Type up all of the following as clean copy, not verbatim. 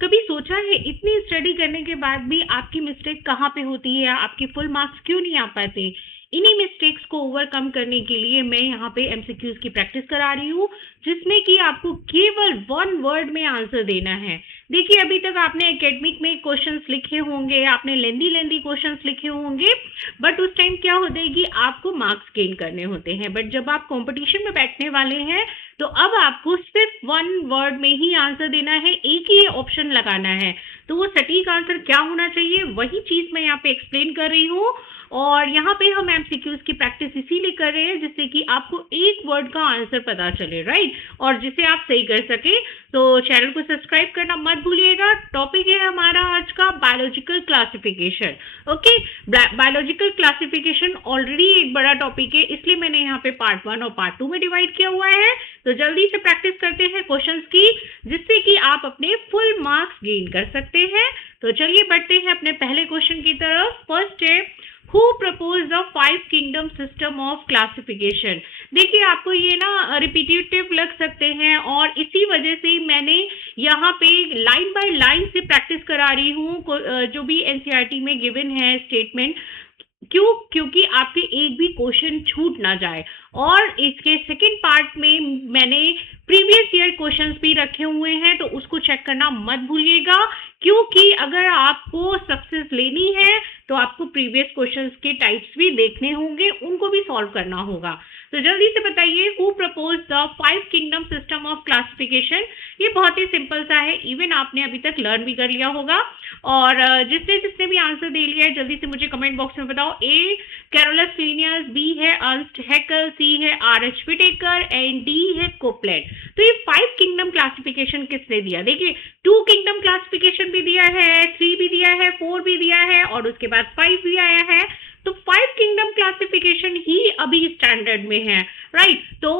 कभी सोचा है इतनी स्टडी करने के बाद भी आपकी मिस्टेक कहाँ पे होती है, आपके फुल मार्क्स क्यों नहीं आ पाते? इन्हीं मिस्टेक्स को ओवरकम करने के लिए मैं यहाँ पे एमसीक्यूज की प्रैक्टिस करा रही हूँ, जिसमें कि आपको केवल वन वर्ड में आंसर देना है। देखिए, अभी तक आपने एकेडमिक में क्वेश्चंस लिखे होंगे, आपने लेंदी लेंदी क्वेश्चंस लिखे होंगे, बट उस टाइम क्या होता है कि आपको मार्क्स गेन करने होते हैं। बट जब आप कंपटीशन में बैठने वाले हैं तो अब आपको सिर्फ वन वर्ड में ही आंसर देना है, एक ही ऑप्शन लगाना है। तो वो सटीक आंसर क्या होना चाहिए, वही चीज मैं यहाँ पे एक्सप्लेन कर रही हूँ। और यहाँ पे हम एमसीक्यूज की प्रैक्टिस इसीलिए कर रहे हैं जिससे कि आपको एक वर्ड का आंसर पता चले, राइट, और जिसे आप सही कर सके। तो चैनल को सब्सक्राइब करना मत भूलिएगा। टॉपिक है हमारा आज का biological classification. Okay, biological classification already एक बड़ा टॉपिक है, इसलिए मैंने यहाँ पे पार्ट 1 और पार्ट 2 में डिवाइड किया हुआ है। तो जल्दी से प्रैक्टिस करते हैं क्वेश्चंस की, जिससे कि आप अपने फुल मार्क्स गेन कर सकते हैं। तो चलिए बढ़ते हैं अपने पहले क्वेश्चन की तरफ। फर्स्ट है, Who proposed the five kingdom system of classification? देखिए, आपको ये ना रिपीटेटिव लग सकते हैं और इसी वजह से मैंने यहाँ पे लाइन बाय लाइन से प्रैक्टिस करा रही हूँ जो भी एनसीईआरटी में गिवन है स्टेटमेंट। क्यों? क्योंकि आपके एक भी क्वेश्चन छूट ना जाए। और इसके सेकंड पार्ट में मैंने प्रीवियस ईयर क्वेश्चंस भी रखे हुए हैं, तो उसको चेक करना मत भूलिएगा, क्योंकि अगर आपको सक्सेस लेनी है तो आपको प्रीवियस क्वेश्चंस के टाइप्स भी देखने होंगे, उनको भी सॉल्व करना होगा। तो जल्दी से बताइए, who propose the 5 kingdom system of classification? ये बहुत ही सिंपल सा है, इवन आपने अभी तक लर्न भी कर लिया होगा। और जिसने भी आंसर दे लिया है जल्दी से मुझे कमेंट बॉक्स में बताओ। ए कैरोलस लिनियस, बी है अर्नस्ट हैकेल, सी है आर.एच. व्हिटेकर एंड डी है कोपलैंड। तो ये 5 किंगडम क्लासिफिकेशन किसने दिया? देखिए, 2 किंगडम क्लासिफिकेशन भी दिया है, 3 भी दिया है, 4 भी दिया है और उसके बाद 5 भी आया है। तो 5 किंगडम क्लासिफिकेशन ही अभी स्टैंडर्ड में है, राइट। तो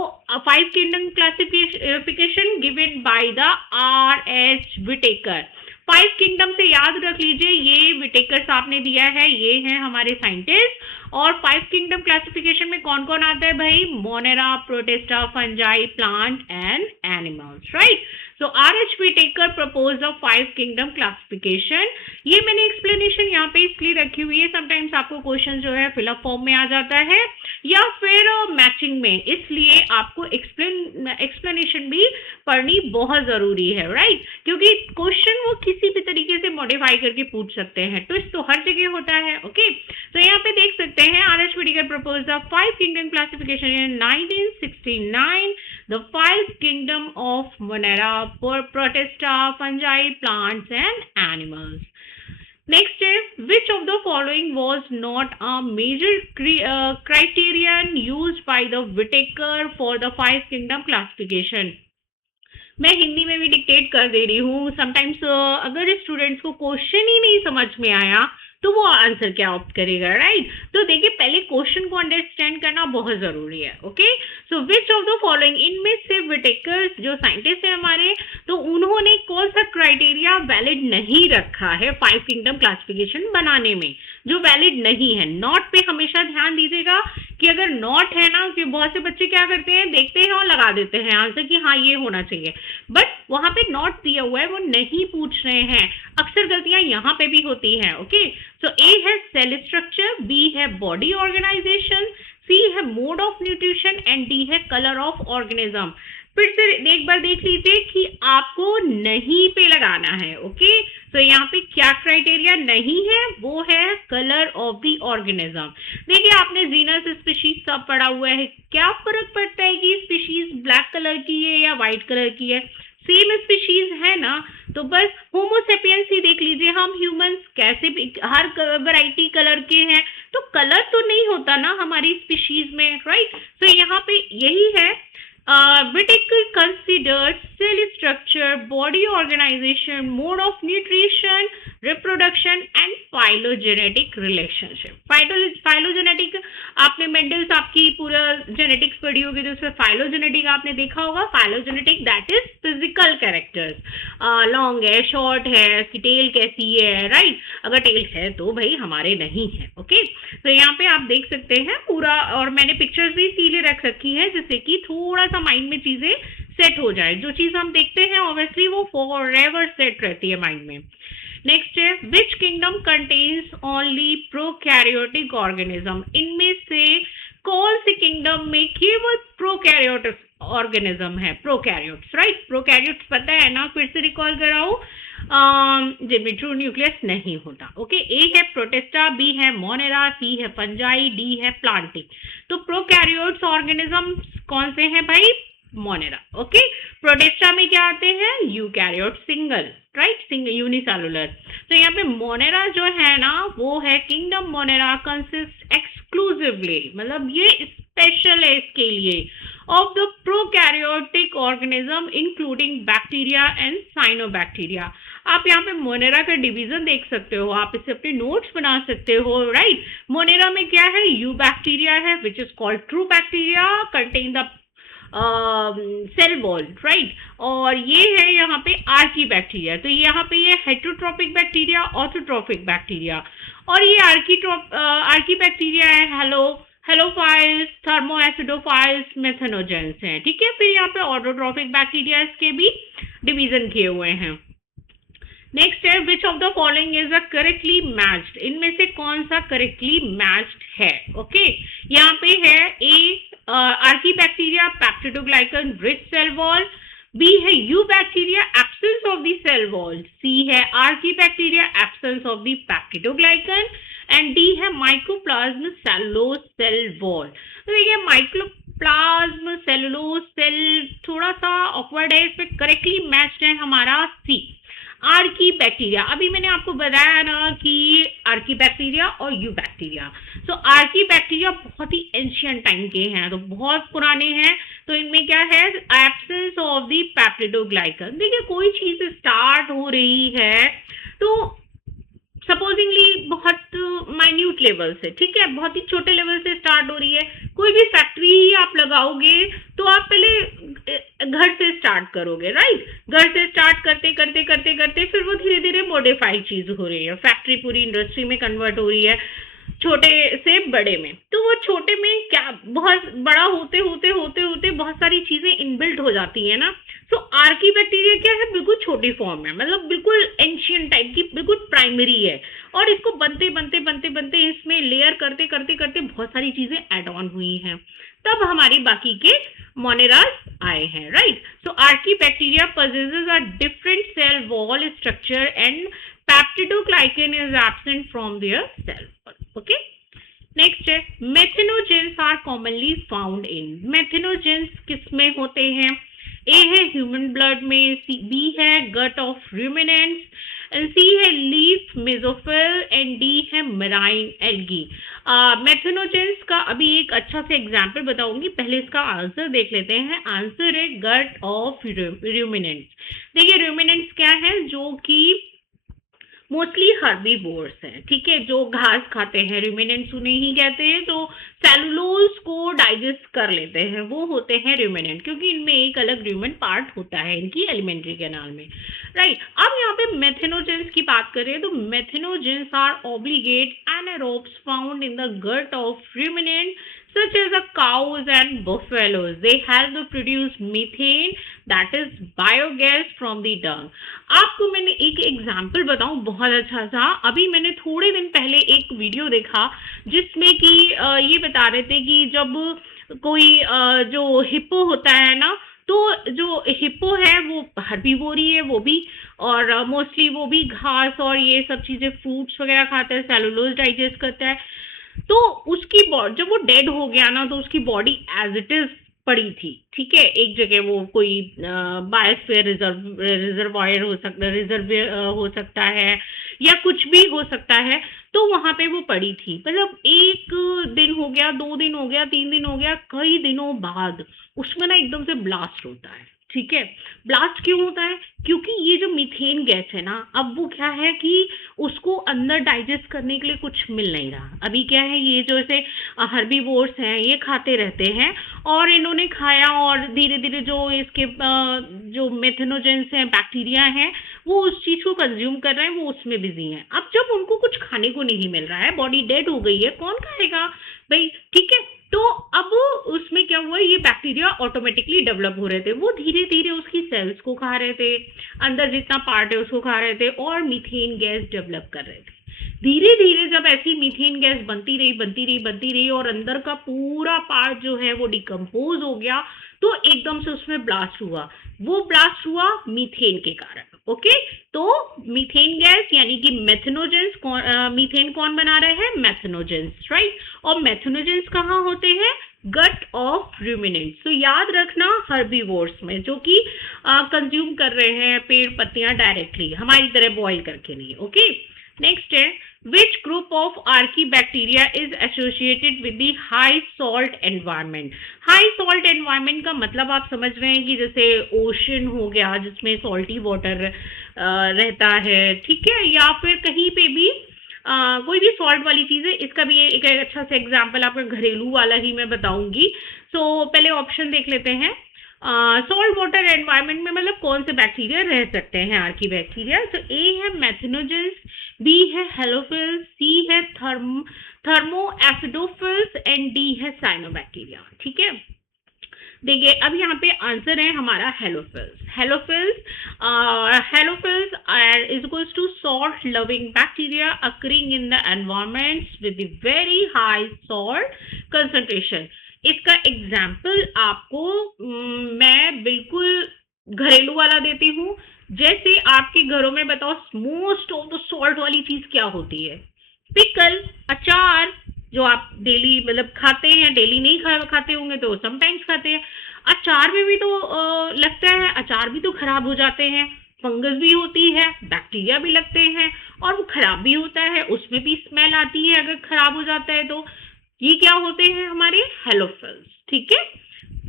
5 kingdom classification given by the R H. Whittaker. 5 kingdom से याद रख लीजिए, ये व्हिटेकर साहब ने दिया है, ये हैं हमारे साइंटिस्ट। और 5 किंगडम क्लासिफिकेशन में कौन कौन आता है भाई? Monera, Protista, Fungi, plant and animals, right. So R H. Whittaker propose the 5 kingdom classification. ये मैंने एक्सप्लेनेशन यहाँ पे इसलिए रखी हुई है, समटाइम्स आपको क्वेश्चन जो है फिलअप फॉर्म में आ जाता है या फिर मैचिंग में, इसलिए आपको एक्सप्लेनेशन भी पढ़नी बहुत जरूरी है, राइट, क्योंकि क्वेश्चन वो किसी भी तरीके से मॉडिफाई करके पूछ सकते हैं, ट्विस्ट तो हर जगह होता है। ओके, तो यहाँ पे देख सकते हैं, R H. Whittaker propose the 5 kingdom classification in 1969, the 5 kingdom of Monera, Protista, Fungi, plants and animals. Next is, which of the following was not a major criterion used by the Whittaker for the 5 kingdom classification? मैं हिंदी में भी dictate कर दे रही हूँ। Sometimes अगर students को question ही नहीं समझ में आया तो वो आंसर क्या ऑप्ट करेगा, राइट। तो देखिए, पहले क्वेश्चन को अंडरस्टैंड करना बहुत जरूरी है। Okay, so which of the following, इनमें से व्हिटेकर जो साइंटिस्ट है हमारे, तो उन्होंने कौन सा क्राइटेरिया वैलिड नहीं रखा है 5 किंगडम क्लासिफिकेशन बनाने में, जो वैलिड नहीं है। नॉट पे हमेशा ध्यान दीजिएगा कि अगर नॉट है ना, कि बहुत से बच्चे क्या करते हैं, देखते हैं और लगा देते हैं आंसर कि हाँ ये होना चाहिए, बट वहां पे नॉट दिया हुआ है, वो नहीं पूछ रहे हैं। अक्सर गलतियां यहाँ पे भी होती हैं। ओके, सो ए है सेल स्ट्रक्चर, बी है बॉडी ऑर्गेनाइजेशन, सी है mode of nutrition and D है कलर ऑफ ऑर्गेनिज्म। फिर से एक बार देख लीजिए कि आपको नहीं पे लगाना है। ओके, तो यहाँ पे क्या क्राइटेरिया नहीं है, वो है कलर ऑफ द ऑर्गेनिज्म। देखिए, आपने जीनस स्पीशीज सब पढ़ा हुआ है, क्या फर्क पड़ता है कि स्पीशीज ब्लैक कलर की है या व्हाइट कलर की है, सेम स्पीशीज है ना। तो बस होमोसेपियंस ही देख लीजिए, हम ह्यूमंस कैसे भी हर वैरायटी कलर के हैं, तो कलर तो नहीं होता ना हमारी स्पीशीज में, राइट। तो यहाँ पे यही है, Whittaker considered cell structure, body organization, mode of nutrition, reproduction and phylogenetic relationship. Phylogenetic आपने मेंडल्स आपकी पूरा जेनेटिक्स पढ़ी होगी, तो उसमें फाइलोजेनेटिक आपने देखा होगा। Phylogenetic that is physical characters, long है, शॉर्ट है, कि टेल कैसी है, राइट। अगर टेल है तो भाई हमारे नहीं है। ओके, तो यहाँ पे आप देख सकते हैं पूरा, और मैंने पिक्चर्स भी इसीलिए रख रखी है जिससे कि थोड़ा सा माइंड में चीजें सेट हो जाए, जो चीज हम देखते हैं ऑब्वियसली वो फॉर एवर सेट रहती है माइंड में। नेक्स्ट है which kingdom contains only prokaryotic organism, इनमें से कौन सी किंगडम में केवल प्रोकैरियोटिक ऑर्गेनिज्म है, प्रोकैरियोट्स, राइट। प्रोकैरियोट्स पता है ना, फिर से रिकॉल कराओ, जिनमें ट्रू न्यूक्लियस नहीं होता। ओके, ए है प्रोटिस्टा, बी है मोनेरा, सी है फंजाई, डी है प्लांटी। तो प्रोकैरियोट्स ऑर्गेनिज्म कौन से हैं भाई, मोनेरा। ओके, प्रोटिस्टा में क्या आते हैं, eukaryote single, right, single unicellular. तो यहाँ पे मोनेरा जो है ना वो है किंगडम मोनेरा कंसिस्ट एक्सक्लूसिवली, मतलब ये स्पेशल है इसके लिए, of the prokaryotic organism including bacteria and cyanobacteria। आप यहाँ पे मोनेरा का डिवीजन देख सकते हो, आप इसे अपने नोट्स बना सकते हो, राइट। मोनेरा में क्या है, यू बैक्टीरिया है which is called true bacteria contain the cell wall, right. और ये है यहाँ पे आर्की बैक्टीरिया, तो यहाँ पे ये हेटेरोट्रॉपिक बैक्टीरिया, ऑटोट्रॉपिक बैक्टीरिया, और ये आर्की बैक्टीरिया है हेलोफाइल्स, थर्मोएसिडोफाइल्स, मेथनोजेंस हैं, ठीक है। फिर यहाँ पे ऑटोट्रॉपिक बैक्टीरिया के भी डिवीजन किए हुए हैं। नेक्स्ट है which of the following is a correctly matched, इनमें से कौन सा करेक्टली मैच्ड है। ओके, यहाँ पे है A archaebacteria peptidoglycan rich cell wall, B है eubacteria absence of the cell wall, C है archaebacteria absence of the peptidoglycan, and D है माइकोप्लाज्म सेलुलोज सेल वॉल। तो देखिए mycoplasma cellulose cell थोड़ा सा awkward है, इसमें correctly matched है हमारा सी, आर्की बैक्टीरिया। अभी मैंने आपको बताया ना कि आर्की बैक्टीरिया और यू बैक्टीरिया, तो आर्की बैक्टीरिया बहुत ही एंशियंट टाइम के हैं, तो बहुत पुराने हैं। तो इनमें क्या है, एब्सेंस ऑफ द पेप्टिडोग्लाइकन। देखिए कोई चीज स्टार्ट हो रही है तो सपोजिंगली बहुत माइन्यूट लेवल से, ठीक है, बहुत ही छोटे लेवल से स्टार्ट हो रही है। कोई भी फैक्ट्री आप लगाओगे तो आप पहले घर से स्टार्ट करोगे, राइट। घर से स्टार्ट करते करते करते करते फिर वो धीरे धीरे मॉडिफाइड चीज हो रही है, फैक्ट्री पूरी इंडस्ट्री में कन्वर्ट हो रही है, छोटे से बड़े में। तो वो छोटे में क्या बहुत बड़ा होते होते होते होते बहुत सारी चीजें इनबिल्ट हो जाती है ना। तो आर्की बैक्टीरिया क्या है, बिल्कुल छोटी फॉर्म है, मतलब बिल्कुल एंशियंट टाइप की, बिल्कुल प्राइमरी है, और इसको बनते बनते बनते बनते इसमें लेयर करते करते करते बहुत सारी चीजें एड ऑन हुई हैं, तब हमारी बाकी के मोनेरास आए हैं, right. So Archie bacteria possesses a different cell wall structure and peptidoglycan is absent from their cell wall. Okay. Next है methanogens are commonly found in, methanogens किस में होते हैं, ए है ह्यूमन ब्लड में, बी है गट ऑफ रूमिनेंट्स, सी है leaf mesophyll, and D है मराइन एल्गी। मेथेनोजेंस का अभी एक अच्छा सा एग्जाम्पल बताऊंगी, पहले इसका आंसर देख लेते हैं। आंसर है गट ऑफ रूमिनेंट्स। देखिए रूमिनेंट्स क्या है, जो कि मोस्टली हर्बीवोर्स हैं, ठीक है, जो घास खाते हैं, रूमिनेंट्स उन्हें ही कहते हैं। तो सेलुलोज को डाइजेस्ट कर लेते हैं, वो होते हैं रूमिनेंट, क्योंकि इनमें एक अलग रूमेन पार्ट होता है इनकी एलिमेंट्री कैनाल में, राइट। अब यहाँ पे मेथेनोजेंस की बात करें तो methanogens are obligate anaerobes found in the gut of ruminant such as the cows and buffaloes. They help to produce methane, that is biogas from the dung. आपको मैंने एक एग्जाम्पल बताऊं बहुत अच्छा सा, अभी मैंने थोड़े दिन पहले एक वीडियो देखा जिसमें कि ये बता रहे थे कि जब कोई जो हिप्पो होता है ना, तो जो हिप्पो है वो हर्बीवोरी है वो भी, और मोस्टली वो भी घास और ये सब चीजें फ्रूट्स वगैरह खाता है, सेलुलोज डाइजेस्ट करता है। तो उसकी बॉडी जब वो डेड हो गया ना, तो उसकी बॉडी एज इट इज पड़ी थी, ठीक है, एक जगह वो कोई बायोस्फीयर रिजर्वायर हो सकता है, हो सकता है, या कुछ भी हो सकता है। तो वहां पे वो पड़ी थी, मतलब एक दिन हो गया, 2 दिन हो गया, 3 दिन हो गया, कई दिनों बाद उसमें ना एकदम से ब्लास्ट होता है, ठीक है। ब्लास्ट क्यों होता है, क्योंकि ये जो मीथेन गैस है ना, अब वो क्या है कि उसको अंदर डाइजेस्ट करने के लिए कुछ मिल नहीं रहा। अभी क्या है, ये जो ऐसे हर्बीवोर्स हैं ये खाते रहते हैं, और इन्होंने खाया और धीरे धीरे जो इसके जो मेथेनोजेंस हैं, बैक्टीरिया हैं, वो उस चीज को कंज्यूम कर रहे हैं, वो उसमें बिजी हैं। अब जब उनको कुछ खाने को नहीं मिल रहा है, बॉडी डेड हो गई है, कौन खाएगा भाई, ठीक है। तो अब उसमें क्या हुआ, ये बैक्टीरिया ऑटोमेटिकली डेवलप हो रहे थे, वो धीरे धीरे उसकी सेल्स को खा रहे थे, अंदर जितना पार्ट है उसको खा रहे थे और मीथेन गैस डेवलप कर रहे थे। धीरे धीरे जब ऐसी मीथेन गैस बनती रही और अंदर का पूरा पार्ट जो है वो डिकम्पोज हो गया, तो एकदम से उसमें ब्लास्ट हुआ। वो ब्लास्ट हुआ मीथेन के कारण। ओके, तो मीथेन गैस यानी कि मेथनोजेंस, मीथेन कौन बना रहे हैं, मेथनोजेंस, राइट। और मेथनोजेंस कहाँ होते हैं, गट ऑफ रूमिनेंट्स। तो याद रखना हर्बीवोर्स में, जो कि कंज्यूम कर रहे हैं पेड़ पत्तियां डायरेक्टली, हमारी तरह बॉयल करके नहीं। ओके, नेक्स्ट है, which group of archaebacteria is associated with the high salt environment? high salt environment का मतलब आप समझ रहे हैं कि जैसे ओशन हो गया जिसमें सॉल्टी वाटर रहता है, ठीक है, या फिर कहीं पे भी कोई भी सॉल्ट वाली चीज है। इसका भी एक अच्छा सा एग्जांपल आपका घरेलू वाला ही मैं बताऊंगी। सो पहले ऑप्शन देख लेते हैं। सॉल्ट वाटर एनवायरनमेंट में मतलब कौन से बैक्टीरिया रह सकते हैं, आर्की बैक्टीरिया। तो ए है मेथनोजेंस, बी है हेलोफिल्स, सी है थर्मोएसिडोफिल्स एंड डी है साइनोबैक्टीरिया। ठीक है, देखिए अब यहाँ पे आंसर है हमारा हेलोफिल्स। हेलोफिल्स is equals to salt loving bacteria occurring in the environments with the very high salt concentration। इसका एग्जाम्पल आपको मैं बिल्कुल घरेलू वाला देती हूँ। जैसे आपके घरों में बताओ मोस्ट ऑफ द सॉल्ट वाली चीज क्या होती है, पिकल, अचार, जो आप डेली मतलब खाते हैं, डेली नहीं खाते होंगे तो समटाइम्स खाते हैं। अचार में भी तो लगता है, अचार भी तो खराब हो जाते हैं, फंगस भी होती है, बैक्टीरिया भी लगते हैं और वो खराब भी होता है, उसमें भी स्मेल आती है अगर खराब हो जाता है तो। ये क्या होते हैं हमारे हेलोफिल्स। ठीक है,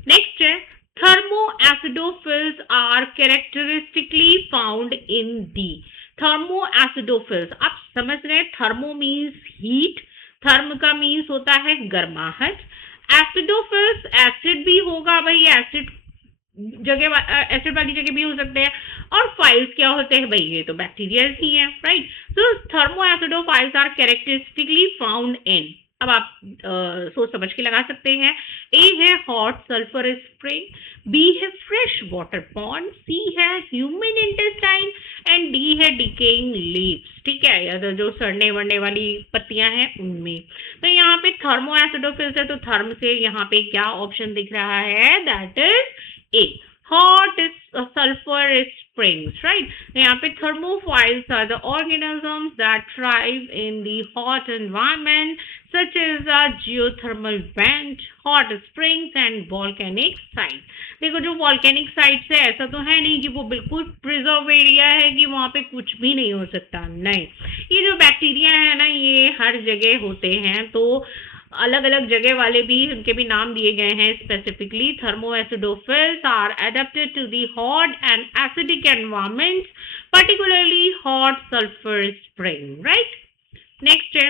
नेक्स्ट है थर्मोएसिडोफिल्स आर कैरेक्टरिस्टिकली फाउंड इन दी। थर्मोएसिडोफिल्स आप समझ रहे हैं, थर्मो मीन्स हीट, थर्म का मीन्स होता है गर्माहट, एसिडोफिल्स एसिड भी होगा भाई, एसिड वाली जगह भी हो सकते हैं, और फाइल्स क्या होते हैं भाई, ये तो बैक्टीरिया ही है, right. So thermoacidophiles are characteristically found in. अब आप सोच समझ के लगा सकते हैं। ए है हॉट सल्फर स्प्रिंग, बी है फ्रेश वाटर पॉन्ड, सी है ह्यूमन इंटेस्टाइन एंड डी है डिकेइंग लीव्स। ठीक है, या तो जो सड़ने वड़ने वाली पत्तियां हैं उनमें। तो यहाँ पे थर्मोएसिडोफिल्स है, तो थर्म से यहाँ पे क्या ऑप्शन दिख रहा है, that is a hot sulfur springs, right? यहाँ पे thermophiles are the organisms that thrive in the hot environment such as a geothermal vent, hot springs and volcanic sites। देखो जो volcanic sites है ऐसा तो है नहीं कि वो बिल्कुल प्रिजर्व एरिया है कि वहाँ पे कुछ भी नहीं हो सकता, नहीं। ये जो बैक्टीरिया है ना ये हर जगह होते हैं, तो अलग अलग जगह वाले भी उनके भी नाम दिए गए हैं specifically. Thermoacidophiles are adapted to the hot and acidic environments, particularly hot sulphur spring, right. Next है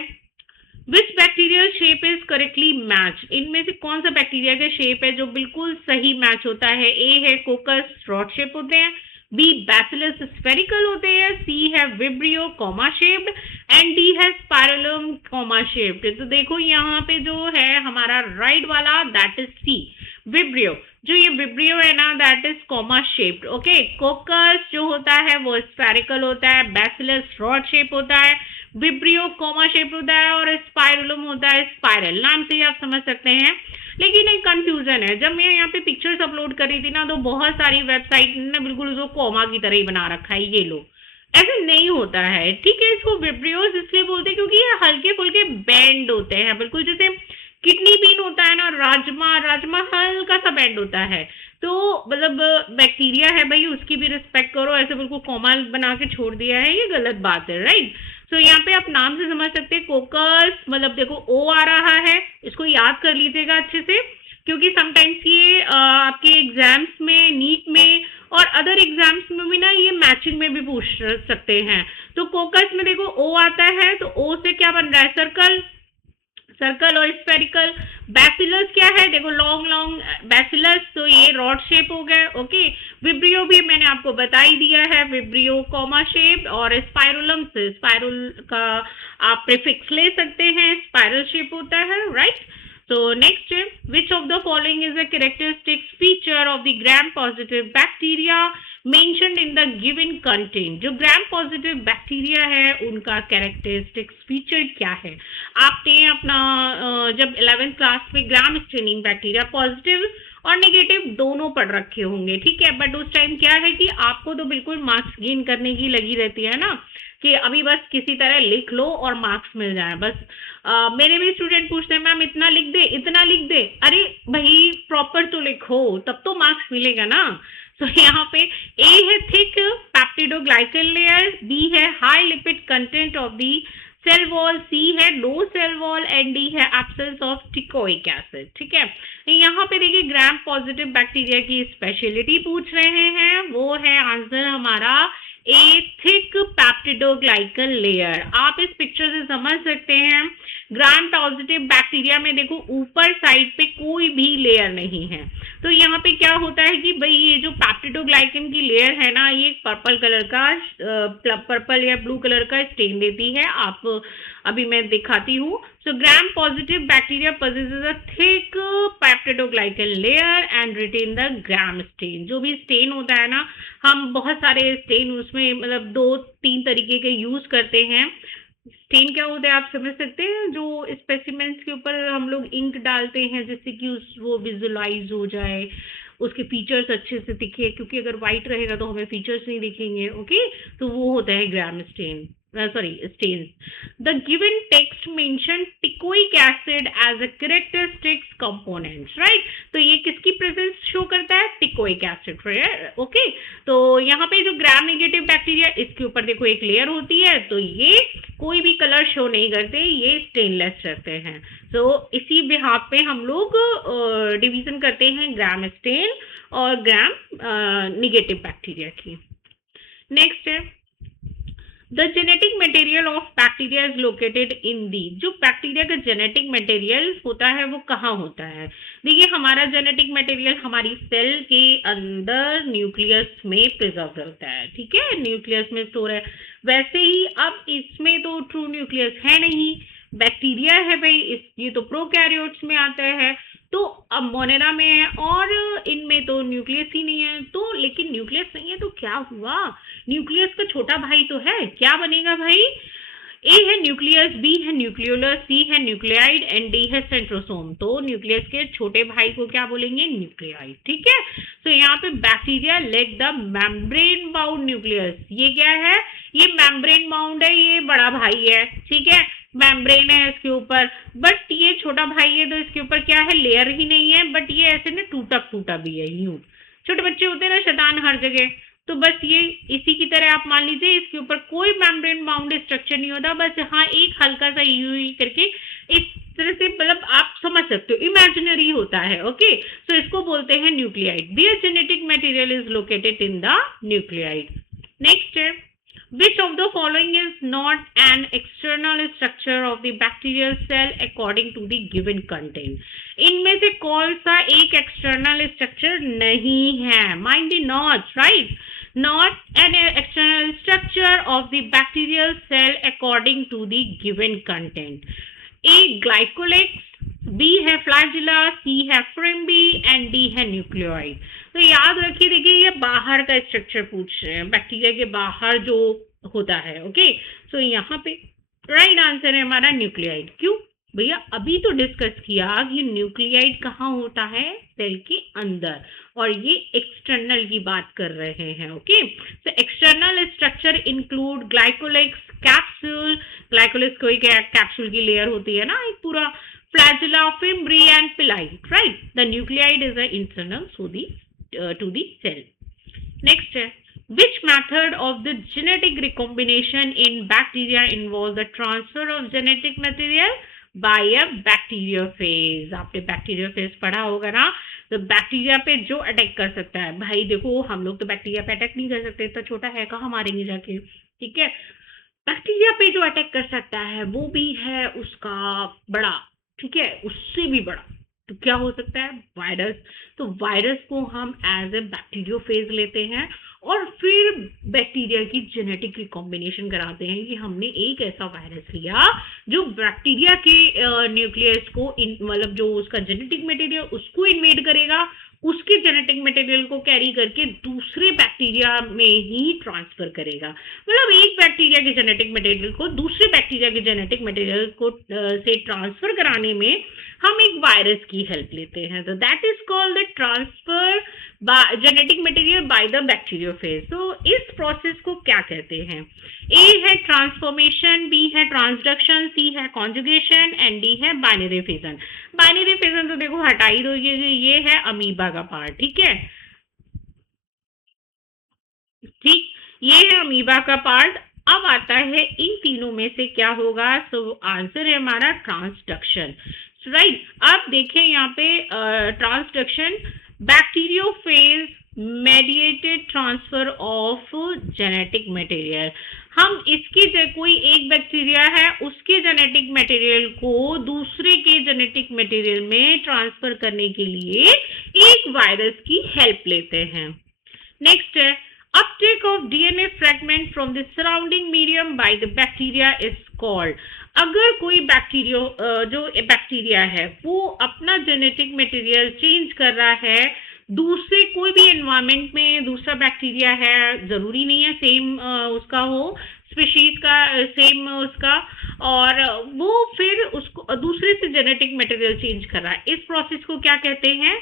which bacterial shape is correctly match. इनमें से कौन सा बैक्टीरिया का शेप है जो बिल्कुल सही मैच होता है। ए है कोकस, रॉड शेप होते हैं, बी बैसिलस स्फेरिकल होते हैं, सी है vibrio comma shaped and D है स्पाइरलम कॉमा शेप्ड। तो देखो यहाँ पे जो है हमारा राइट वाला दैट इज सी, विब्रियो। जो ये विब्रियो है ना that is comma shaped. Okay, कोकस जो होता है वो स्फेरिकल होता है, बैसिलस रॉड शेप होता है, विब्रियो कॉमा शेप होता है और स्पाइरलम होता है स्पाइरल। नाम से ही आप समझ सकते हैं। लेकिन एक कंफ्यूजन है, जब मैं यहाँ पे पिक्चर्स अपलोड कर रही थी ना तो बहुत सारी वेबसाइट ने बिल्कुल उसको कॉमा की तरह ही बना रखा है। ये लो, ऐसे नहीं होता है। ठीक है, इसको विब्रियोस इसलिए बोलते हैं क्योंकि ये हल्के फुल्के बैंड होते हैं, बिल्कुल जैसे किडनी बीन होता है ना, राजमा हल्का सा बैंड होता है। तो मतलब बैक्टीरिया है भाई, उसकी भी रिस्पेक्ट करो, ऐसे बिल्कुल कॉमा बना के छोड़ दिया है, ये गलत बात है, राइट। तो यहाँ पे आप नाम से समझ सकते हैं, कोकस मतलब देखो ओ आ रहा है, इसको याद कर लीजिएगा अच्छे से, क्योंकि समटाइम्स ये आपके एग्जाम्स में, नीट में और अदर एग्जाम्स में भी ना ये मैचिंग में भी पूछ सकते हैं। तो कोकस में देखो ओ आता है, तो ओ से क्या बन रहा है, सर्कल और स्फेरिकल। बैसिलस क्या है, देखो लॉन्ग बैसिलस, तो ये रॉड शेप हो गया। ओके, विब्रियो भी मैंने आपको बता ही दिया है, विब्रियो कॉमा शेप, और स्पाइरुलम से स्पाइरल का आप प्रीफिक्स ले सकते हैं, स्पाइरल शेप होता है, right. So next, which of the following is a characteristic feature of the gram-positive bacteria mentioned in the given content? जो gram-positive bacteria है उनका characteristic feature क्या है? आपने अपना जब 11th क्लास में ग्राम स्टेनिंग बैक्टीरिया पॉजिटिव और नेगेटिव दोनों पढ़ रखे होंगे, ठीक है, बट उस टाइम क्या है कि आपको तो बिल्कुल मार्क्स गेन करने की लगी रहती है ना, कि अभी बस किसी तरह लिख लो और मार्क्स मिल जाए बस। मेरे भी स्टूडेंट पूछते हैं मैम इतना लिख दे इतना लिख दे, अरे भाई प्रॉपर तो लिखो तब तो मार्क्स मिलेगा ना। तो यहाँ पे ए है थिक पैप्टिडोग्लाइकन लेयर, बी है high lipid content of the cell wall, C है low cell wall and D है एब्सेंस ऑफ टिकोइक एसिड, ठीक है। यहाँ पे देखिए ग्राम पॉजिटिव बैक्टीरिया की स्पेशलिटी पूछ रहे हैं, वो है आंसर हमारा ए थिक पैप्टिडोग्लाइकन लेयर। आप इस पिक्चर से समझ सकते हैं ग्राम पॉजिटिव बैक्टीरिया में देखो ऊपर साइड पे कोई भी लेयर नहीं है। तो यहाँ पे क्या होता है कि भाई ये जो पैप्टिडोग्लाइकन की लेयर है ना, ये पर्पल कलर का पर्पल या ब्लू कलर का स्टेन देती है। आप अभी मैं दिखाती हूँ। So Gram positive bacteria possesses a thick peptidoglycan layer and retain the gram stain। जो भी स्टेन होता है ना, हम बहुत सारे स्टेन उसमें मतलब 2-3 तरीके के यूज करते हैं। स्टेन क्या होता है आप समझ सकते हैं, जो स्पेसिमेंस के ऊपर हम लोग इंक डालते हैं जिससे कि वो विजुअलाइज हो जाए, उसके फीचर्स अच्छे से दिखे, क्योंकि अगर व्हाइट रहेगा तो हमें फीचर्स नहीं दिखेंगे, ओके। तो वो होता है Gram stain, stains. The given text mentioned teichoic acid as a characteristics components, right? तो ये किसकी प्रेजेंस शो करता है? Teichoic acid, okay. तो यहाँ पे जो ग्राम नेगेटिव बैक्टीरिया, इसके ऊपर देखो एक लेयर होती है, तो ये कोई भी कलर शो नहीं करते, ये स्टेनलेस रहते हैं। तो इसी बिहाफ पे हम लोग डिवीजन करते हैं ग्राम स्टेन और ग्राम नेगेटिव बैक्टीरिया की। नेक्स्ट है the genetic material of bacteria is located in the. जो बैक्टीरिया का जेनेटिक मटेरियल होता है वो कहाँ होता है? देखिए हमारा जेनेटिक मटेरियल हमारी सेल के अंदर न्यूक्लियस में प्रिजर्व होता है, ठीक है, न्यूक्लियस में स्टोर है। वैसे ही अब इसमें तो ट्रू न्यूक्लियस है नहीं, बैक्टीरिया है भाई, ये तो प्रोकैरियोट्स में आता है, तो अब मोनेरा में है और इनमें तो न्यूक्लियस ही नहीं है। तो लेकिन न्यूक्लियस नहीं है तो क्या हुआ? न्यूक्लियस का छोटा भाई तो है, क्या बनेगा भाई? ए है न्यूक्लियस, बी है न्यूक्लियोलस, सी है न्यूक्लियाइड एंड डी है सेंट्रोसोम। तो न्यूक्लियस के छोटे भाई को क्या बोलेंगे? न्यूक्लियाइड, ठीक है। तो यहाँ पे bacteria leg the membrane bound nucleus, ये क्या है? ये मेम्ब्रेन बाउंड है, ये बड़ा भाई है, ठीक है, मेम्ब्रेन है इसके ऊपर, बट ये छोटा भाई है तो इसके ऊपर क्या है? लेयर ही नहीं है, बट ये ऐसे ना टूटा फूटा भी है, यूं। छोटे बच्चे होते हैं ना शैतान हर जगह, तो बस ये इसी की तरह आप मान लीजिए इसके ऊपर कोई मेम्ब्रेन बाउंड स्ट्रक्चर नहीं होता, बस हाँ एक हल्का सा यूं करके इस तरह से, मतलब आप समझ सकते हो, इमेजिनरी होता है, ओके। सो इसको बोलते हैं nucleoid. Their genetic material is located in the nucleoid. Next है which of the following is not an external structure of the bacterial cell according to the given content? इनमें से कौन सा एक एक्सटर्नल स्ट्रक्चर नहीं है? Mind the not, right, not an external structure of the bacterial cell according to the given content. A glycolex, B है flagella, C है फ्रिम्बी and D है न्यूक्लियोइड। तो याद रखिए, देखिए ये बाहर का स्ट्रक्चर पूछ रहे हैं, बैक्टीरिया के बाहर जो होता है, ओके। सो यहाँ पे राइट आंसर है हमारा न्यूक्लियाइड। क्यों भैया? अभी तो डिस्कस किया कि न्यूक्लियाइड कहाँ होता है? सेल के अंदर, और ये एक्सटर्नल की बात कर रहे हैं, okay. So external structure include glycocalyx, capsule, glycocalyx कोई कैप्सूल की लेयर होती है ना, एक पूरा flagella, fimbri and pili, right? The nucleide is an internal to the cell. Next, which method of the genetic recombination in bacteria involves the transfer of genetic material by a bacteriophage? आपने bacteriophage पढ़ा होगा ना। तो bacteria पे जो attack कर सकता है, भाई देखो हम लोग तो बैक्टीरिया पे अटैक नहीं कर सकते, इतना छोटा है, कहाँ मारेंगे जाके, ठीक है। बैक्टीरिया पे जो अटैक कर सकता है वो भी है उसका बड़ा, ठीक है, उससे भी बड़ा, तो क्या हो सकता है? वायरस। तो वायरस को हम एज ए बैक्टीरियोफेज लेते हैं और फिर बैक्टीरिया की जेनेटिक रिकॉम्बिनेशन कराते हैं कि हमने एक ऐसा वायरस लिया जो बैक्टीरिया के न्यूक्लियस को मतलब जो उसका जेनेटिक मटेरियल उसको इन्वेड करेगा, उसके जेनेटिक मटेरियल को कैरी करके दूसरे बैक्टीरिया में ही ट्रांसफर करेगा। मतलब एक बैक्टीरिया के जेनेटिक मटेरियल को दूसरे बैक्टीरिया के जेनेटिक मटेरियल को से ट्रांसफर कराने में हम एक वायरस की हेल्प लेते हैं। तो that is called the transfer genetic material by the bacteriophage. तो इस प्रोसेस को क्या कहते हैं? ए है ट्रांसफॉर्मेशन, बी है ट्रांसडक्शन, सी है कॉन्जुगेशन एंड डी है बाइनरी फिजन। बाइनरी फिजन तो देखो हटा ही दो, ये है अमीबा का पार्ट, ठीक है। ठीक, ये है अमीबा का पार्ट। अब आता है इन तीनों में से क्या होगा? सो आंसर है हमारा ट्रांसडक्शन, राइट। अब देखें यहाँ पे transduction, bacteriophage mediated transfer of genetic material. हम इसके कोई एक बैक्टीरिया है उसके जेनेटिक मटेरियल को दूसरे के जेनेटिक मटेरियल में ट्रांसफर करने के लिए एक वायरस की हेल्प लेते हैं। नेक्स्ट है uptake of DNA fragment from the surrounding medium by the bacteria is called। अगर कोई बैक्टीरिया है वो अपना जेनेटिक मटेरियल चेंज कर रहा है दूसरे कोई भी एनवायरमेंट में, दूसरा बैक्टीरिया है, जरूरी नहीं है सेम उसका हो, स्पीशीज का सेम उसका, और वो फिर उसको दूसरे से जेनेटिक मटेरियल चेंज कर रहा है, इस प्रोसेस को क्या कहते हैं?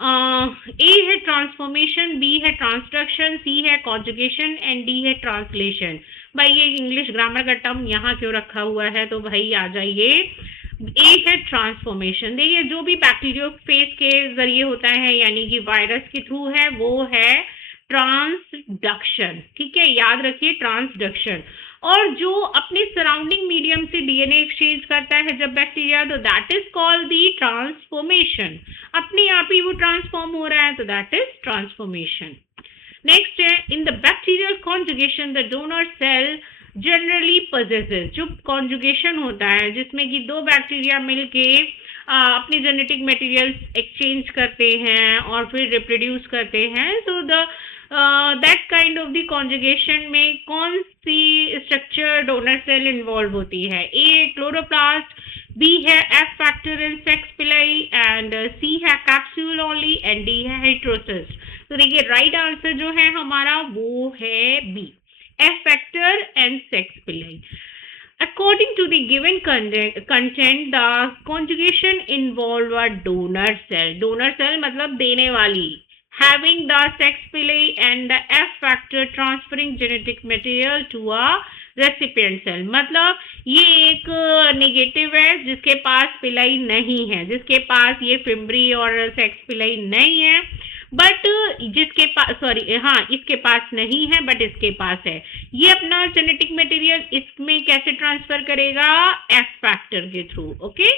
ए है ट्रांसफॉर्मेशन, बी है ट्रांसडक्शन, सी है कॉन्जुगेशन एंड डी है ट्रांसलेशन। भाई ये इंग्लिश ग्रामर का टर्म यहाँ क्यों रखा हुआ है? तो भाई आ जाइए, ए है ट्रांसफॉर्मेशन। देखिए जो भी बैक्टीरियोफेज के जरिए होता है यानी कि वायरस के थ्रू है वो है ट्रांसडक्शन, ठीक है, याद रखिए ट्रांसडक्शन। और जो अपने सराउंडिंग मीडियम से डीएनए एक्सचेंज करता है जब बैक्टीरिया, तो that is called the transformation. अपने आप ही वो ट्रांसफॉर्म हो रहा है तो दैट इज ट्रांसफॉर्मेशन। नेक्स्ट है in the bacterial conjugation the donor cell generally possesses। जो कॉन्जुगेशन होता है जिसमें कि दो बैक्टीरिया मिलके अपने जेनेटिक मटेरियल एक्सचेंज करते हैं और फिर रिप्रोड्यूस करते हैं, तो the that kind of the conjugation में कौन सी स्ट्रक्चर डोनर सेल इन्वॉल्व होती है? ए क्लोरोप्लास्ट, बी है F factor in sex pili and C है कैप्सूल ओनली एंड डी है हेटेरोसिस्ट। तो देखिए राइट आंसर जो है हमारा वो है B, F factor and sex pili। According to the given content, the conjugation involve a donor cell। donor cell मतलब देने वाली, having the sex pili and the F factor transferring genetic material to a recipient cell। मतलब ये एक negative है जिसके पास पिलाई नहीं है, जिसके पास ये फिम्बरी और सेक्स पिलाई नहीं है, बट जिसके पास इसके पास नहीं है बट इसके पास है, ये अपना जेनेटिक मटेरियल इसमें कैसे ट्रांसफर करेगा? एफ फैक्टर के थ्रू। ओके,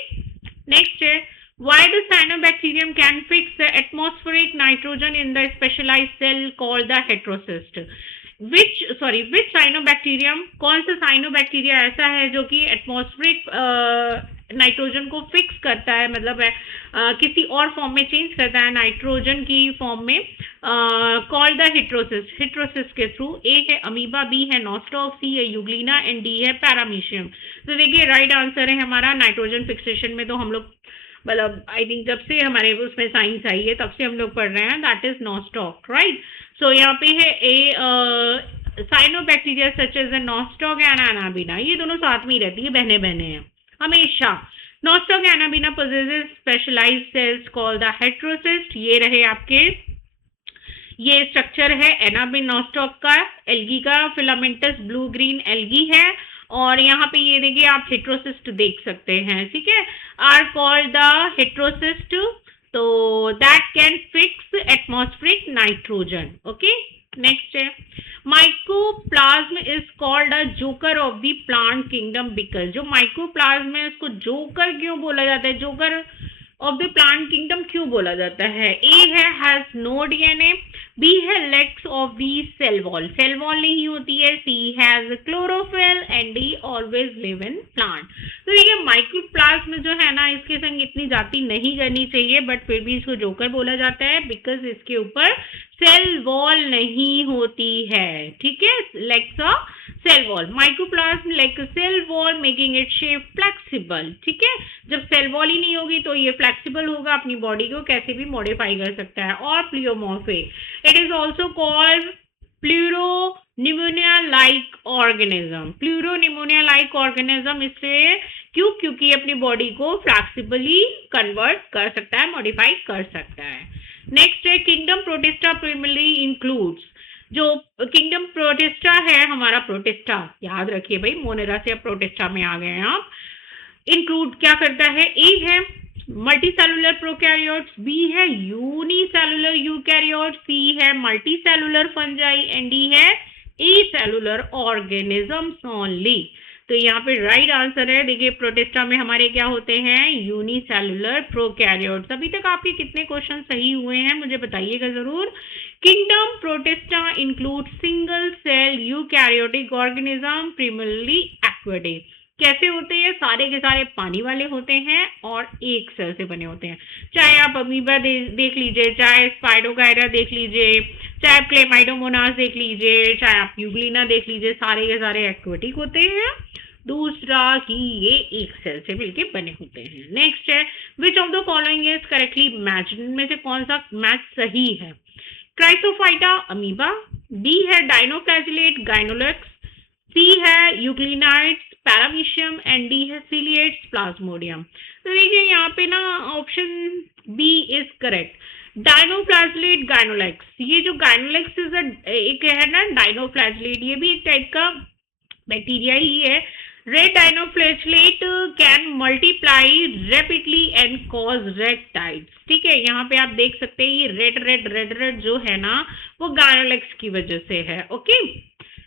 नेक्स्ट है why the cyanobacterium can fix the atmospheric nitrogen in the specialised cell called the heterocyst. Which cyanobacterium, कौन सा साइनोबैक्टीरिया ऐसा है जो कि एटमॉस्फेरिक नाइट्रोजन को फिक्स करता है, मतलब किसी और फॉर्म में चेंज करता है नाइट्रोजन की फॉर्म में, कॉल्ड द हेटेरोसिस्ट, हेटेरोसिस्ट के थ्रू। ए है अमीबा, बी है नॉस्टॉक, सी है यूग्लिना एंड डी है पैरामीशियम। तो देखिए राइट आंसर है हमारा नाइट्रोजन फिक्सेशन में तो हम लोग मतलब आई थिंक जब से हमारे उसमें साइंस आई है तब से हम लोग पढ़ रहे हैं, that is Nostoc, right. So यहाँ पे है a cyanobacteria such as Nostoc and Anabaena, ये दोनों साथ में ही रहती है, बहने बहने हैं हमेशा। Nostoc Anabaena possesses specialized cells called the heterocyst। ये रहे आपके, ये स्ट्रक्चर है एनाबिन नॉस्टॉक का, एल्गी का फिलामेंटस ब्लू ग्रीन एल्गी है, और यहाँ पे ये देखिए आप हेटेरोसिस्ट देख सकते हैं, ठीक है, आर कॉल्ड द हेटेरोसिस्ट। तो that can fix atmospheric nitrogen. Okay, next है mycoplasm is called a joker of the plant kingdom because. जो माइकोप्लाज्म है उसको जोकर क्यों बोला जाता है? Joker of the plant kingdom क्यों बोला जाता है? ए है हैज नो डीएनए, बी है legs of the cell wall, cell wall नहीं होती है, C has chlorophyll and D always live in plant. तो ये माइक्रोप्लाज्म जो है ना, इसके संग इतनी जाति नहीं करनी चाहिए, बट फिर भी इसको जोकर बोला जाता है बिकॉज इसके ऊपर सेल वॉल नहीं होती है। ठीक है, legs of cell wall, mycoplasm like cell wall making it shape flexible. ठीक है, जब सेल वॉल ही नहीं होगी तो ये फ्लेक्सिबल होगा, अपनी बॉडी को कैसे भी मॉडिफाई कर सकता है। और pleomorphic, it is also called pleuropneumonia like organism. Pleuropneumonia like organism इसलिए क्यों? क्योंकि अपनी बॉडी को फ्लेक्सिबली कन्वर्ट कर सकता है, मॉडिफाई कर सकता है। नेक्स्ट है किंगडम प्रोटिस्टा प्राइमरी इंक्लूड्स, जो किंगडम प्रोटिस्टा है हमारा, प्रोटिस्टा याद रखिए भाई, मोनेरा से अब प्रोटिस्टा में आ गए हैं आप। इंक्लूड क्या करता है? ए है मल्टीसेलुलर प्रोकैरियोट्स, बी है यूनिसेलुलर यूकैरियोट्स, सी है मल्टीसेलुलर फंजाई एंड डी है एसेलुलर ऑर्गेनिजम्स ओनली। तो यहाँ पे राइट आंसर है, देखिए प्रोटिस्टा में हमारे क्या होते हैं? Unicellular prokaryotes. अभी तक आपके कितने क्वेश्चन सही हुए हैं मुझे बताइएगा जरूर। Kingdom protista include single cell eukaryotic organism primarily aquatic. कैसे होते हैं? सारे के सारे पानी वाले होते हैं और एक सेल से बने होते हैं। चाहे आप अमीबा देख लीजिए, चाहे स्पाइडोगायरा देख लीजिए, चाहे आप क्लेमाइडोमोनास देख लीजिए, चाहे आप यूग्लिना देख लीजिए, सारे के सारे एक्वेटिक होते हैं। दूसरा कि ये एक सेल से मिलके बने होते हैं। नेक्स्ट है which of the following is correctly matched, इनमें से कौन सा मैच सही है? क्राइसोफाइटा अमीबा, बी है डाइनोफ्लैजिलेट गाइनोलेक्स, सी है यूक्लिनाइड्स पैरामीशियम एंड डी है सीलिएट्स प्लाज्मोडियम। तो देखिए यहाँ पे ना ऑप्शन बी इज करेक्ट, डाइनोफ्लैजिलेट गाइनोलेक्स। ये जो गाइनोलेक्स इज एक है ना डाइनोफ्लैजिलेट, ये भी एक टाइप का बैक्टीरिया ही है। Red dinoflagellate can multiply rapidly and cause red tides. ठीक है, यहाँ पे आप देख सकते हैं ये रेड जो है ना वो गाइनोलेक्स की वजह से है। ओके,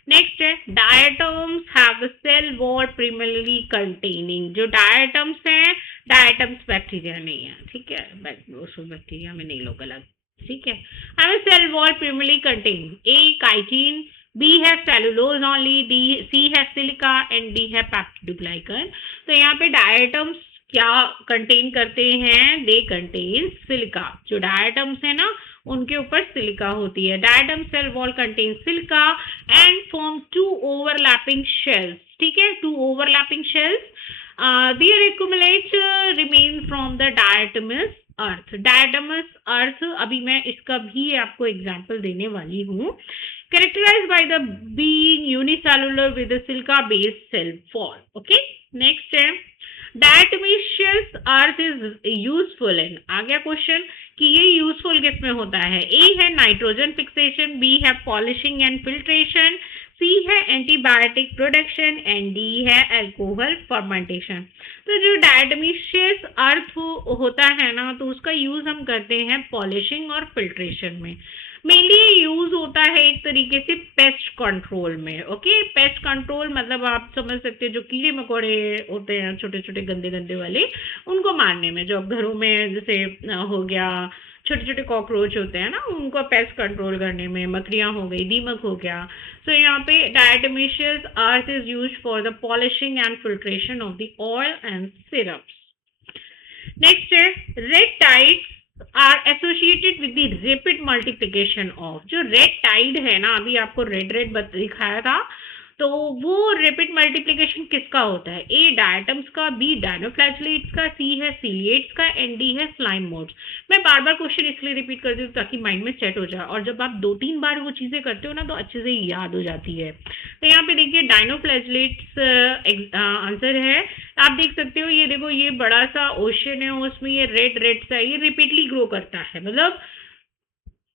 नेक्स्ट है diatoms have cell wall primarily containing. जो डायटम्स हैं, डायटम्स बैक्टीरिया नहीं है, ठीक है, बैक्टीरिया में नहीं लोग अलग। ठीक है, have cell wall primarily containing, A chitin, B है सेलुलोज ओनली, डी सी है सिलिका एंड डी है पेप्टिडोग्लाइकन। तो यहाँ पे डायटम्स क्या कंटेन करते हैं? They contain silica. जो डायटम्स है ना उनके ऊपर सिलिका होती है। Diatom cell wall contain silica and form two overlapping shells. ठीक है, two overlapping shells, there accumulate remain from the diatomaceous earth. Diatomaceous earth अभी मैं इसका भी आपको एग्जांपल देने वाली हूँ। Characterized by the being unicellular with a silica based cell wall. Okay, next है diatomaceous earth is useful in। आ गया क्वेश्चन कि ये यूजफुल किस में होता है? ए है नाइट्रोजन फिक्सेशन, बी है पॉलिशिंग एंड फिल्ट्रेशन, सी है एंटीबायोटिक प्रोडक्शन एंड डी है अल्कोहल फर्मेंटेशन। तो जो डायटोमेशियस अर्थ होता है ना, तो उसका यूज हम करते हैं पॉलिशिंग और फिल्ट्रेशन में। मेनली यूज होता है एक तरीके से पेस्ट कंट्रोल में। ओके, पेस्ट कंट्रोल मतलब आप समझ सकते हैं जो कीड़े मकोड़े होते हैं छोटे छोटे गंदे गंदे वाले, उनको मारने में। जो घरों में जैसे हो गया छोटे छोटे कॉकरोच होते हैं ना, उनको पेस्ट कंट्रोल करने में, मकड़ियाँ हो गई, दीमक हो गया। सो यहाँ पे diatomaceous earth is used for the polishing and filtration of the oil and syrups. Next है red tides are associated with the rapid multiplication of. जो रेड टाइड है ना, अभी आपको रेड दिखाया था, तो वो रैपिड मल्टीप्लिकेशन किसका होता है? ए डायटम्स का, बी डायनोफ्लैजिलेट्स का, सी है सीलिएट्स का एंड डी है स्लाइम मोड्स। मैं बार बार क्वेश्चन इसलिए रिपीट करती हूँ ताकि माइंड में सेट हो जाए, और जब आप 2-3 बार वो चीजें करते हो ना तो अच्छे से याद हो जाती है। तो यहाँ पे देखिए डायनोफ्लैजिलेट्स आंसर है। आप देख सकते हो, ये देखो ये बड़ा सा ओशन है, उसमें ये रेड सा ये रिपीटली ग्रो करता है, मतलब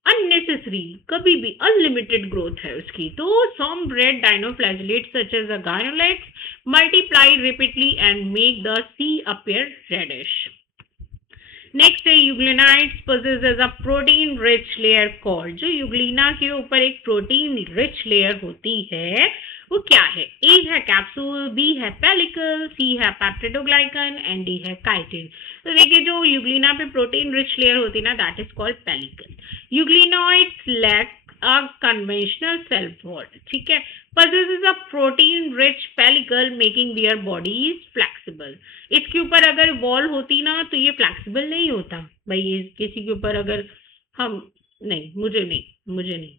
अननेसेसरी, कभी भी अनलिमिटेड ग्रोथ है उसकी। तो some red dinoflagellates such as the gynolax multiply rapidly and make the sea appear reddish. Next है यूग्लिनाइड्स possesses a protein rich layer called। जो यूग्लिना के ऊपर एक प्रोटीन रिच लेयर होती है वो क्या है? ए है कैप्सूल, बी है पेलिकल, सी है पेप्टिडोग्लाइकन एंड डी है काइटिन। तो देखिए जो यूग्लिना पे प्रोटीन रिच लेयर होती है ना, that is called pellicle. Euglenoids lack a conventional cell wall, ठीक है, possesses a protein rich pellicle making their bodies flexible। इसके ऊपर अगर वॉल होती ना तो ये फ्लेक्सिबल नहीं होता भाई। ये किसी के ऊपर अगर हम नहीं, मुझे नहीं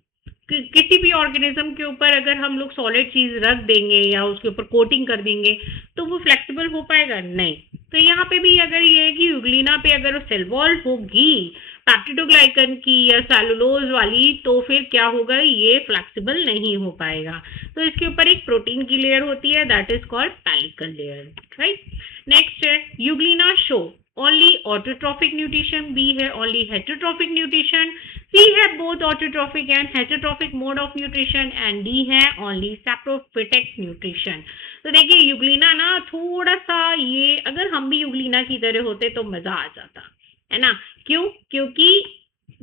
किसी भी ऑर्गेनिज्म के ऊपर अगर हम लोग सॉलिड चीज रख देंगे या उसके ऊपर कोटिंग कर देंगे तो वो फ्लेक्सिबल हो पाएगा नहीं। तो यहाँ पे भी अगर ये है कि यूग्लिना पे अगर सेल वॉल होगी पेप्टिडोग्लाइकन की या सेलुलोज वाली, तो फिर क्या होगा, ये फ्लेक्सिबल नहीं हो पाएगा। तो इसके ऊपर एक प्रोटीन की लेयर होती है, that is called pellicle layer, right. Next है Euglena show only autotrophic nutrition, B है only heterotrophic nutrition, C है both autotrophic and heterotrophic mode of nutrition and D है only saprophytic nutrition। तो देखिए Euglena ना थोड़ा सा, ये अगर हम भी यूग्लिना की तरह होते तो मजा आ जाता है ना। क्यों? क्योंकि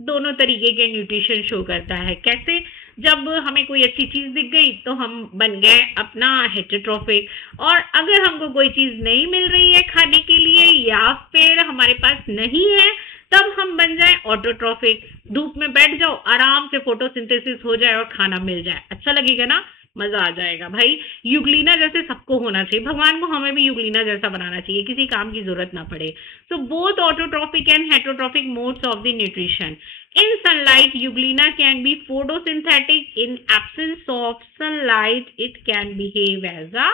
दोनों तरीके के न्यूट्रिशन शो करता है। कैसे? जब हमें कोई अच्छी चीज दिख गई तो हम बन गए अपना हेटेरोट्रॉफिक, और अगर हमको कोई चीज नहीं मिल रही है खाने के लिए या फिर हमारे पास नहीं है तब हम बन जाए ऑटोट्रॉफिक। धूप में बैठ जाओ, आराम से फोटोसिंथेसिस हो जाए और खाना मिल जाए, अच्छा लगेगा ना, मजा आ जाएगा भाई। यूग्लिना जैसे सबको होना चाहिए, भगवान को हमें भी यूग्लिना जैसा बनाना चाहिए, किसी काम की जरूरत ना पड़े। So both autotrophic and heterotrophic modes of the nutrition. In sunlight, euglena can be photosynthetic. In absence of sunlight, it can behave as a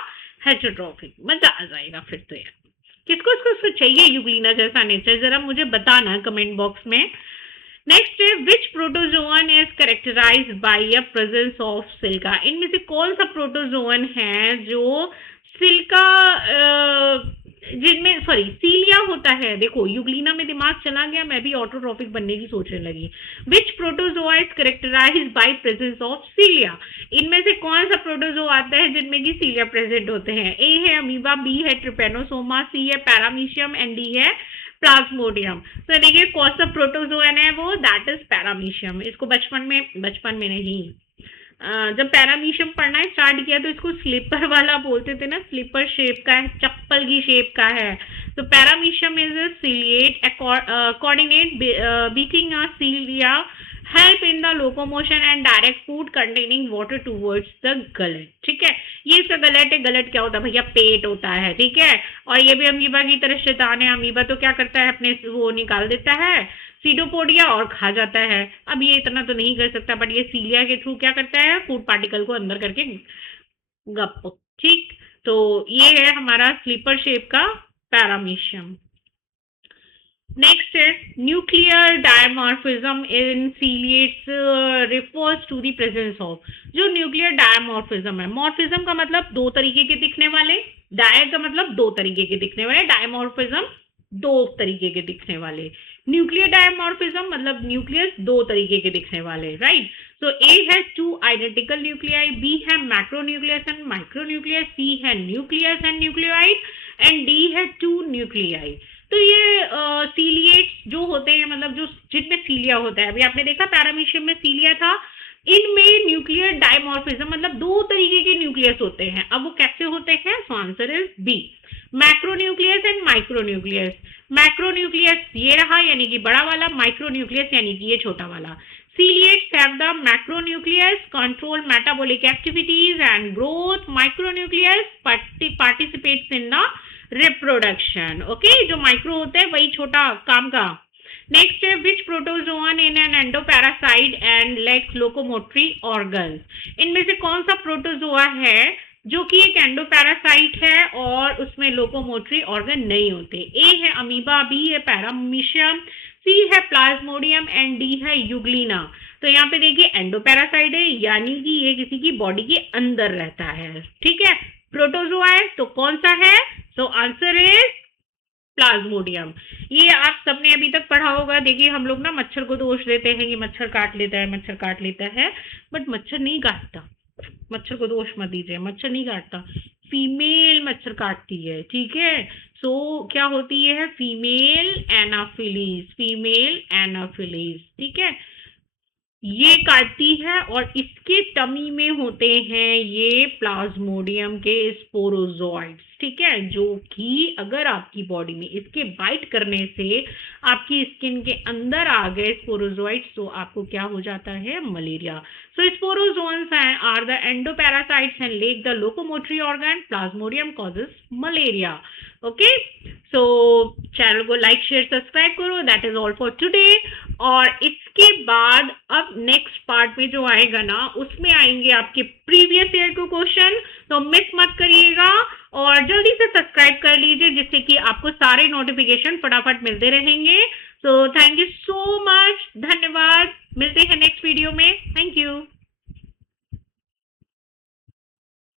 heterotrophic। मजा आ जाएगा फिर तो यार। किसको इसको चाहिए यूग्लिना जैसा नेचर, जरा मुझे बताना कमेंट बॉक्स में। नेक्स्ट है which protozoan is characterised by a presence of silica. इनमें से कौन सा प्रोटोजोअन है जो सिल्का जिनमें सीलिया होता है। देखो यूग्लिना में दिमाग चला गया, मैं भी ऑटोट्रॉफिक बनने की सोचने लगी। Which protozoa is characterised by presence of cilia. इनमें से कौन सा प्रोटोजोआ आता है जिनमें की सीलिया प्रेजेंट होते हैं। ए है अमीबा, बी है ट्रिपेनोसोमा, सी है पैरामीशियम एंड डी है प्लाज्मोडियम। तो देखिए कौन सा प्रोटोजोअन है वो, दैट इज पैरामीशियम। इसको बचपन में नहीं, जब पैरामीशियम पढ़ना स्टार्ट किया तो इसको स्लीपर वाला बोलते थे ना, स्लीपर शेप का है, चप्पल की शेप का है। तो Paramecium is a ciliate coordinate beating a cilia help in the locomotion and direct food containing water towards the gullet. ठीक है, ये इसका गलेट है। गलेट क्या होता है भैया, पेट होता है। ठीक है, और ये भी अमीबा की तरह शैतान है। अमीबा तो क्या करता है, अपने वो निकाल देता है सीडोपोडिया और खा जाता है। अब ये इतना तो नहीं कर सकता, बट ये सीलिया के थ्रू क्या करता है, फूड पार्टिकल को अंदर करके गप। ठीक, तो ये है हमारा स्लीपर शेप का पैरामीशियम। नेक्स्ट है nuclear dimorphism in ciliates refers to the presence of. जो न्यूक्लियर डायमॉर्फिज्म है, मॉर्फिज्म का मतलब दो तरीके के दिखने वाले, डाय का मतलब दो तरीके के दिखने वाले, डायमॉर्फिज्म दो तरीके के दिखने वाले। न्यूक्लियर डायमॉर्फिज्म मतलब न्यूक्लियस दो तरीके के दिखने वाले, राइट। सो ए है टू आइडेंटिकल न्यूक्लियाई, बी है मैक्रोन्यूक्लियस एंड माइक्रोन्यूक्लियस, सी है nucleus and nucleoid and D है टू न्यूक्लियाई। तो ये सीलिएट्स जो होते हैं, मतलब जो जिनमें सीलिया होता है, अभी आपने देखा पैरामीशियम में सीलिया था, इनमें न्यूक्लियर डायमॉर्फिज्म मतलब दो तरीके के न्यूक्लियस होते हैं। अब वो कैसे होते हैं, so answer is B, macronucleus and micronucleus. Macronucleus ये रहा यानी कि बड़ा वाला, माइक्रोन्यूक्लियस यानी कि ये छोटा वाला। Ciliates have the macronucleus control metabolic activities and growth. Micronucleus participates in the reproduction. Okay, जो माइक्रो होते हैं वही छोटा काम का। नेक्स्ट है which protozoan in an endoparasite and lacks locomotory organs. इनमें से कौन सा प्रोटोजोआ है जो कि एक एंडोपैरासाइट है और उसमें लोकोमोटरी ऑर्गन नहीं होते। ए है अमीबा, बी है पैरामीशियम, सी है प्लाज्मोडियम एंड डी है यूग्लिना। तो यहाँ पे देखिए एंडोपैरासाइट है यानी कि ये किसी की बॉडी के अंदर रहता है। ठीक है, प्रोटोजोआ है तो कौन सा है, सो आंसर इज प्लाज्मोडियम। ये आप सबने अभी तक पढ़ा होगा। देखिए हम लोग ना मच्छर को दोष देते हैं कि मच्छर काट लेता है, मच्छर काट लेता है, बट मच्छर नहीं काटता। मच्छर को दोष मत दीजिए, मच्छर नहीं काटता, फीमेल मच्छर काटती है। ठीक है, सो क्या होती है, फीमेल एनाफिलीज, फीमेल एनाफिलीज। ठीक है, ये काटती है और इसके टमी में होते हैं ये प्लाज्मोडियम के स्पोरोजोइड्स, ठीक है, जो कि अगर आपकी बॉडी में इसके बाइट करने से आपकी स्किन के अंदर आ गए स्पोरोजोइड्स तो आपको क्या हो जाता है, malaria. So sporozoans are the endoparasites and lack the locomotory organ, plasmodium causes malaria. Okay, so channel को लाइक शेयर सब्सक्राइब करो। That is all for today. और इसके बाद अब नेक्स्ट पार्ट में जो आएगा ना, उसमें आएंगे आपके प्रीवियस ईयर के क्वेश्चन, तो मिस मत करिएगा और जल्दी से सब्सक्राइब कर लीजिए जिससे कि आपको सारे नोटिफिकेशन फटाफट मिलते रहेंगे। So thank you so much, धन्यवाद, मिलते हैं नेक्स्ट वीडियो में। Thank you.